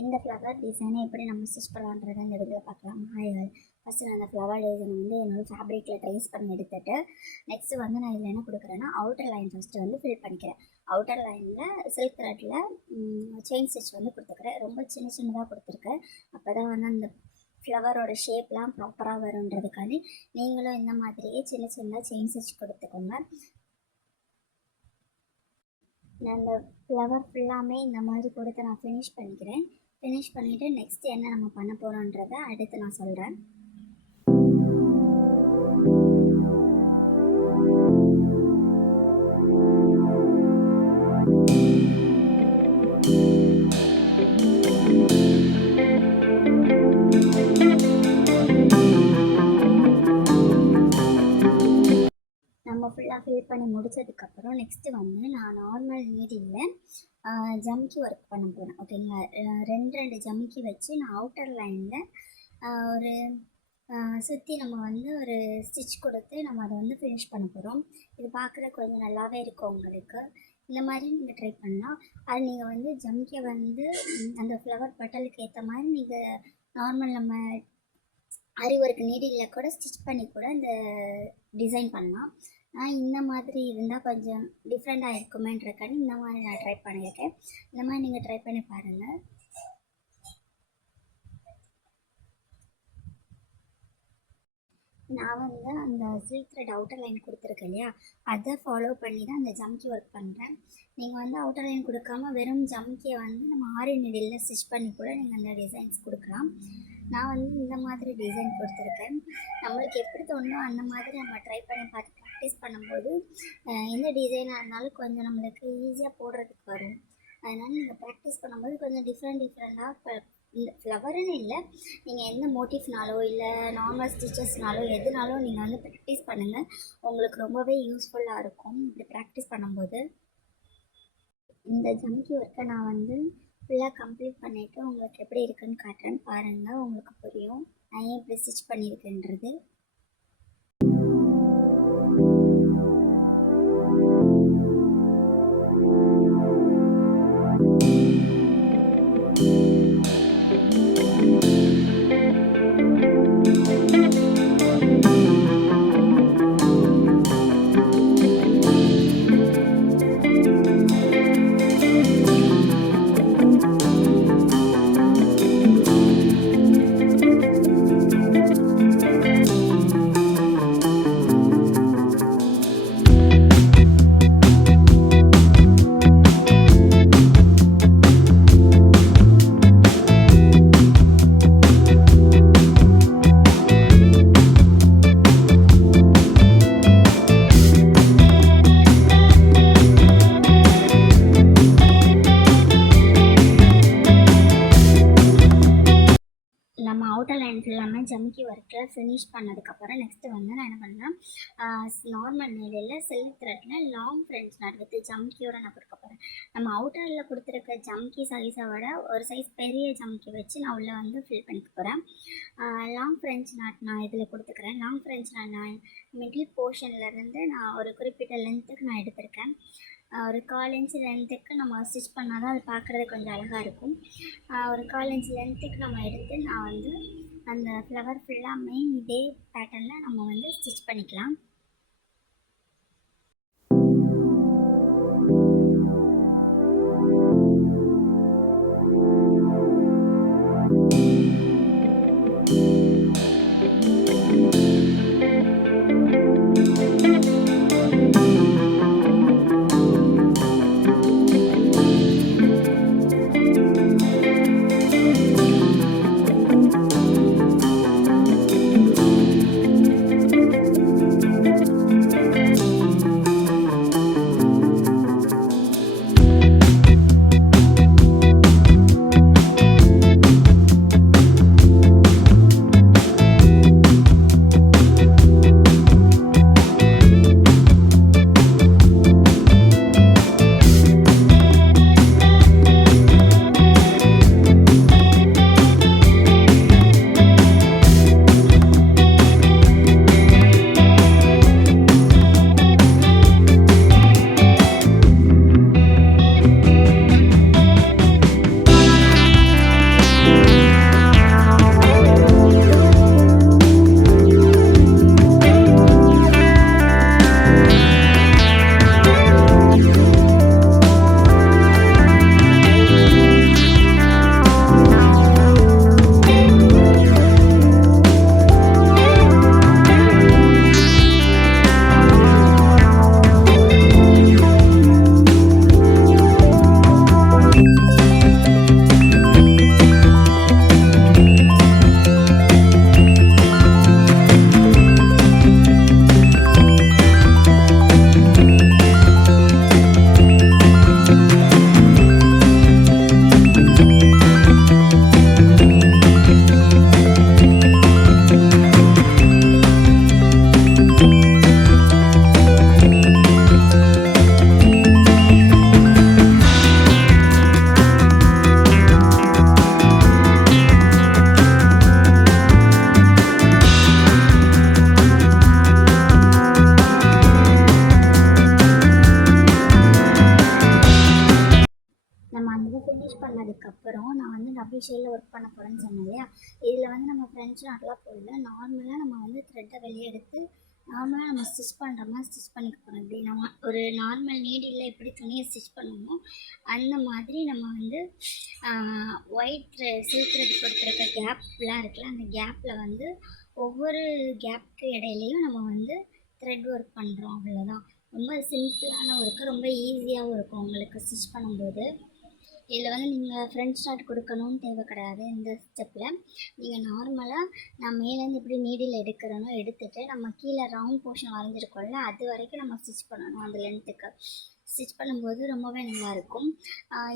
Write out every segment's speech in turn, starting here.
இந்த ஃப்ளவர் டிசைனை எப்படி நம்ம ஸ்டிச் பண்ணலான்றதை இந்த வீடியோவில் பார்க்கலாம். Hi all. ஃபஸ்ட்டு நான் அந்த ஃப்ளவர் டிசைனை என்னோடய ஃபேப்ரிக்கில் ட்ரேஸ் பண்ணி எடுத்துகிட்டு நெக்ஸ்ட்டு நான் இதில் என்ன கொடுக்குறேன்னா அவுட்டர் லைன் ஃபஸ்ட்டு ஃபில் பண்ணிக்கிறேன். அவுட்டர் லைனில் சில்க் த்ரெட்டில் செயின் ஸ்டிச் கொடுத்துக்கிறேன். ரொம்ப சின்னதாக கொடுத்துருக்கேன். அப்போ தான் அந்த ஃப்ளவரோட ஷேப்லாம் ப்ராப்பராக வருன்றதுக்காண்டி நீங்களும் இந்த மாதிரியே சின்ன செயின் ஸ்டிச் கொடுத்துக்கோங்க. நான் அந்த ஃப்ளவர் ஃபுல்லாமே இந்த மாதிரி கொடுத்து நான் ஃபினிஷ் பண்ணிக்கிறேன். ஃபினிஷ் பண்ணிவிட்டு நெக்ஸ்ட் என்ன நம்ம பண்ண போகிறோன்றதை அடுத்து நான் சொல்கிறேன். நம்ம ஃபுல்லாக ஃபில் பண்ணி முடித்ததுக்கப்புறம் நெக்ஸ்ட்டு நான் நார்மல் நீடில் ஜம்கி ஒர்க் பண்ண போகிறேன். ஓகேங்களா, ரெண்டு ஜம்கி வச்சு நான் அவுட்டர் லைனில் ஒரு சுற்றி நம்ம ஒரு ஸ்டிச் கொடுத்து நம்ம அதை ஃபினிஷ் பண்ண போகிறோம். இது பார்க்குற கொஞ்சம் நல்லாவே இருக்கும் உங்களுக்கு. இந்த மாதிரி நீங்கள் ட்ரை பண்ணலாம். அது நீங்கள் ஜம்கியை அந்த ஃப்ளவர் பட்டலுக்கு ஏற்ற மாதிரி நீங்கள் நார்மல் நம்ம அரி ஒர்க் நீடில் கூட ஸ்டிச் பண்ணி கூட இந்த டிசைன் பண்ணலாம். இந்த மாதிரி இருந்தால் கொஞ்சம் டிஃப்ரெண்ட்டாக இருக்குமேன்றக்காண்டி இந்த மாதிரி நான் ட்ரை பண்ணியிருக்கேன். இந்த மாதிரி நீங்கள் ட்ரை பண்ணி பாருங்கள். நான் அந்த சில்க் த்ரெட் அவுட்டர் லைன் கொடுத்துருக்கேன் இல்லையா, அதை ஃபாலோ பண்ணி தான் அந்த ஜம்கி ஒர்க் பண்ணுறேன். நீங்கள் அவுட்டர் லைன் கொடுக்காம வெறும் ஜம்கியை நம்ம ஆரி நீடில் ஸ்டிச் பண்ணி கூட நீங்கள் அந்த டிசைன்ஸ் கொடுக்கலாம். நான் இந்த மாதிரி டிசைன் கொடுத்துருக்கேன். நம்மளுக்கு எப்படி தோணுதோ அந்த மாதிரி நம்ம ட்ரை பண்ணி பார்த்து ப்ராக்டிஸ் பண்ணும்போது எந்த டிசைனாக இருந்தாலும் கொஞ்சம் நம்மளுக்கு ஈஸியாக போடுறதுக்கு வரும். அதனால் நீங்கள் ப்ராக்டிஸ் பண்ணும்போது கொஞ்சம் டிஃப்ரெண்ட்டாக இப்போ இந்த ஃப்ளவருன்னு இல்லை, நீங்கள் எந்த மோட்டிவ்னாலோ இல்லை நார்மல் ஸ்டிச்சஸ்னாலோ எதுனாலும் நீங்கள் ப்ராக்டிஸ் பண்ணுங்கள். உங்களுக்கு ரொம்பவே யூஸ்ஃபுல்லாக இருக்கும் இப்படி ப்ராக்டிஸ் பண்ணும்போது. இந்த ஜம்கி ஒர்க்கை நான் ஃபுல்லாக கம்ப்ளீட் பண்ணிவிட்டு உங்களுக்கு எப்படி இருக்குன்னு காட்டுறேன்னு பாருங்கள். உங்களுக்கு புரியும் நான் ஏன் இப்படி ஸ்டிச் பண்ணியிருக்கேன்றது. நம்ம அவுட்டர் லைன் ஃபுல்லாமே ஜம்கி ஒர்க்கில் ஃபினிஷ் பண்ணதுக்கப்புறம் நெக்ஸ்ட்டு நான் என்ன பண்ணேன், நார்மல் நீடில் சில்க் த்ரெட்டில் லாங் ஃப்ரெஞ்ச் நாட் வித் ஜம்கியோட நான் கொடுக்க போகிறேன். நம்ம அவுட்டரில் கொடுத்துருக்க ஜம்கி சைஸை விட ஒரு சைஸ் பெரிய ஜம்கி வச்சு நான் உள்ளே ஃபில் பண்ணிக்க போகிறேன். லாங் ஃப்ரெஞ்ச் நாட் நான் இதில் கொடுத்துக்கிறேன். லாங் ஃப்ரெஞ்ச் நாட் நான் மிடில் போர்ஷன்லேருந்து நான் ஒரு குறிப்பிட்ட லென்த்துக்கு நான் எடுத்திருக்கேன். ஒரு 1/4 இன்ச்சு லென்த்துக்கு நம்ம ஸ்டிச் பண்ணால் தான் அது பார்க்குறது கொஞ்சம் அழகாக இருக்கும். ஒரு 1/4 இன்ச்சு லென்த்துக்கு நம்ம எடுத்து நான் அந்த ஃப்ளவர் ஃபுல்லாமே இதே பேட்டர்னில் நம்ம ஸ்டிச் பண்ணிக்கலாம். அதுக்கப்புறம் நான் வந்து டபுள் ஷேடில் ஒர்க் பண்ண போகிறேன்னு சொன்னேன் இல்லையா, இதில் வந்து நம்ம ஃப்ரெஞ்ச் நாட்லாம் போடல. நார்மலாக நம்ம வந்து த்ரெட்டை வெளியே எடுத்து நார்மலாக நம்ம ஸ்டிச் பண்ணுற மாதிரி ஸ்டிச் பண்ணிக்க போகிறோம். இப்படி நம்ம ஒரு நார்மல் நீடில் எப்படி துணியை ஸ்டிச் பண்ணுவோமோ அந்த மாதிரி நம்ம வந்து ஒயிட் சில்க் த்ரெட் கொடுத்துருக்க கேப்லாம் இருக்குல்ல, அந்த கேப்பில் வந்து ஒவ்வொரு கேப்புக்கு இடையிலையும் நம்ம வந்து த்ரெட் ஒர்க் பண்ணுறோம். அவ்வளோதான். ரொம்ப சிம்பிளான ஒர்க்கு, ரொம்ப ஈஸியாகவும் இருக்கும் உங்களுக்கு ஸ்டிச் பண்ணும்போது. இதில் வந்து நீங்கள் ஃப்ரண்ட் ஸ்டார்ட் கொடுக்கணும்னு தேவை கிடையாது. இந்த ஸ்டெப்பில் நீங்கள் நார்மலாக நான் மேலேருந்து எப்படி நீடில் எடுக்கிறேனோ எடுத்துகிட்டு நம்ம கீழே ரவுண்ட் போர்ஷன் வரைஞ்சிருக்கோம்ல அது வரைக்கும் நம்ம ஸ்டிச் பண்ணணும். அந்த லென்த்துக்கு ஸ்டிச் பண்ணும்போது ரொம்பவே நல்லாயிருக்கும்.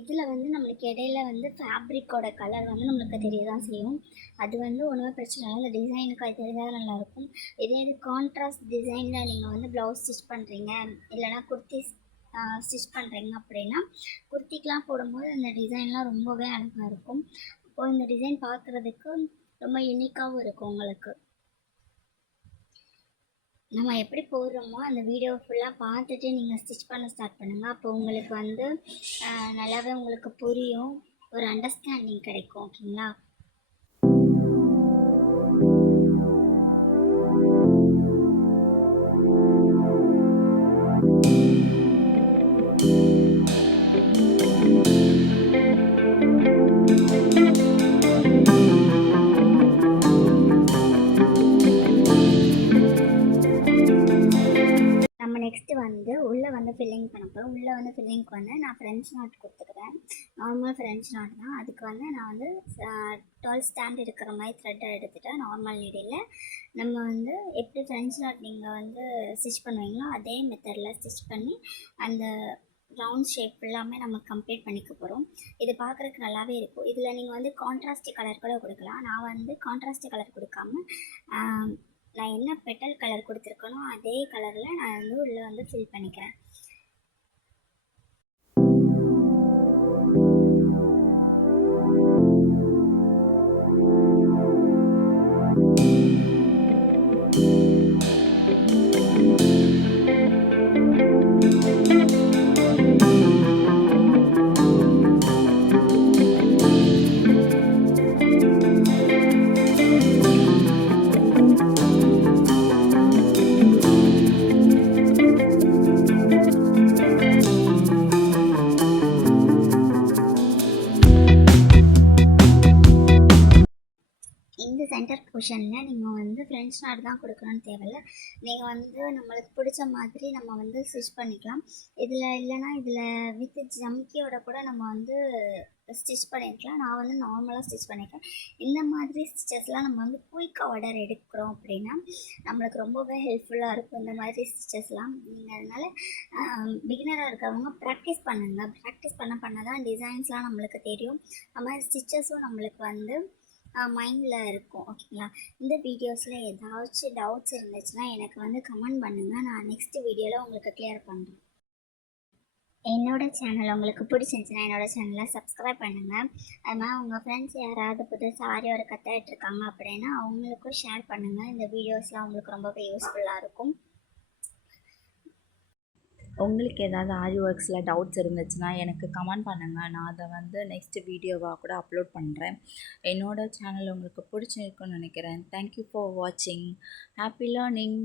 இதில் வந்து நம்மளுக்கு இடையில வந்து ஃபேப்ரிக்கோட கலர் வந்து நம்மளுக்கு தெரிய தான் செய்யும். அது வந்து ஒன்றுமே பிரச்சனை இல்லை. அந்த டிசைனுக்கு அது தெரிஞ்சால் நல்லாயிருக்கும். இதே இது கான்ட்ராஸ்ட் டிசைனில் நீங்கள் வந்து ப்ளவுஸ் ஸ்டிச் பண்ணுறீங்க இல்லைனா குர்த்தி ஸ்டிச் பண்ணுறீங்க அப்படின்னா குர்த்திக்கெலாம் போடும்போது அந்த டிசைன்லாம் ரொம்பவே அழகாக இருக்கும். அப்போது இந்த டிசைன் பார்க்குறதுக்கு ரொம்ப யூனிக்காகவும் இருக்கும் உங்களுக்கு. நம்ம எப்படி போடுறோமோ அந்த வீடியோ ஃபுல்லாக பார்த்துட்டு நீங்கள் ஸ்டிச் பண்ண ஸ்டார்ட் பண்ணுங்கள். அப்போ உங்களுக்கு வந்து நல்லாவே உங்களுக்கு புரியும், ஒரு அண்டர்ஸ்டாண்டிங் கிடைக்கும். ஓகேங்களா? நம்ம நெக்ஸ்ட்டு வந்து உள்ளே வந்து ஃபில்லிங் பண்ண போகிறோம். உள்ளே வந்து ஃபில்லிங்க்கு வந்து நான் ஃப்ரெஞ்ச் நாட் கொடுத்துக்கிறேன். நார்மல் ஃப்ரெஞ்ச் நாட் தான். அதுக்கு வந்து நான் வந்து 12 ஸ்டாண்ட் இருக்கிற மாதிரி த்ரெட்டை எடுத்துகிட்டேன். நார்மல் நீடில் நம்ம வந்து எப்படி ஃப்ரெஞ்ச் நாட் நீங்கள் வந்து ஸ்டிச் பண்ணுவீங்களோ அதே மெத்தடில் ஸ்டிச் பண்ணி அந்த ரவுண்ட் ஷேப் எல்லாமே நம்ம கம்ப்ளீட் பண்ணிக்க போகிறோம். இது பார்க்குறதுக்கு நல்லாவே இருக்கும். இதில் நீங்கள் வந்து கான்ட்ராஸ்ட் கலர் கூட கொடுக்கலாம். நான் வந்து கான்ட்ராஸ்ட் கலர் கொடுக்காம நான் என்ன பெட்டல் கலர் கொடுத்துருக்கனோ அதே கலரில் நான் வந்து உள்ளே வந்து ஃபில் பண்ணிக்கிறேன். இந்த சென்டர் போர்ஷனில் நீங்கள் வந்து ஃப்ரெஞ்ச் நாட் தான் கொடுக்கணும்னு தேவையில்லை. நீங்கள் வந்து நம்மளுக்கு பிடிச்ச மாதிரி நம்ம வந்து ஸ்டிச் பண்ணிக்கலாம். இதில் இல்லைனா இதில் வித் ஜம்கியோட கூட நம்ம வந்து ஸ்டிச் பண்ணியிருக்கலாம். நான் வந்து நார்மலாக ஸ்டிச் பண்ணியிருக்கேன். இந்த மாதிரி ஸ்டிச்சஸ்லாம் நம்ம வந்து குயிக்காக ஆர்டர் எடுக்கிறோம் அப்படின்னா நம்மளுக்கு ரொம்பவே ஹெல்ப்ஃபுல்லாக இருக்கும் இந்த மாதிரி ஸ்டிச்சஸ்லாம். நீங்கள் அதனால் பிகினராக இருக்கிறவங்க ப்ராக்டிஸ் பண்ணுங்கள். ப்ராக்டிஸ் பண்ண தான் டிசைன்ஸ்லாம் நம்மளுக்கு தெரியும். அது மாதிரி ஸ்டிச்சஸும் நம்மளுக்கு வந்து மைண்டில் இருக்கும். ஓகேங்களா? இந்த வீடியோஸில் ஏதாச்சும் டவுட்ஸ் இருந்துச்சுன்னா எனக்கு வந்து கமெண்ட் பண்ணுங்கள். நான் நெக்ஸ்ட் வீடியோவில் உங்களுக்கு கிளியர் பண்ணுறேன். என்னோடய சேனல் உங்களுக்கு பிடிச்சிருந்துச்சுன்னா என்னோடய சேனலை சப்ஸ்கிரைப் பண்ணுங்கள். அது மாதிரி உங்கள் ஃப்ரெண்ட்ஸ் யாராவது புதுசாக ஆரி ஒர்க் கற்றுட்ருக்காங்க அப்படின்னா அவங்களுக்கும் ஷேர் பண்ணுங்கள். இந்த வீடியோஸ்லாம் உங்களுக்கு ரொம்பவே யூஸ்ஃபுல்லாக இருக்கும். உங்களுக்கு ஏதாவது ஆரி ஒர்க்ஸில் டவுட்ஸ் இருந்துச்சுன்னா எனக்கு கமெண்ட் பண்ணுங்கள். நான் அதை வந்து நெக்ஸ்ட் வீடியோவாக கூட அப்லோட் பண்ணுறேன். என்னோடய சேனல் உங்களுக்கு பிடிச்சிருக்குன்னு நினைக்கிறேன். தேங்க்யூ ஃபார் வாட்சிங். Happy learning.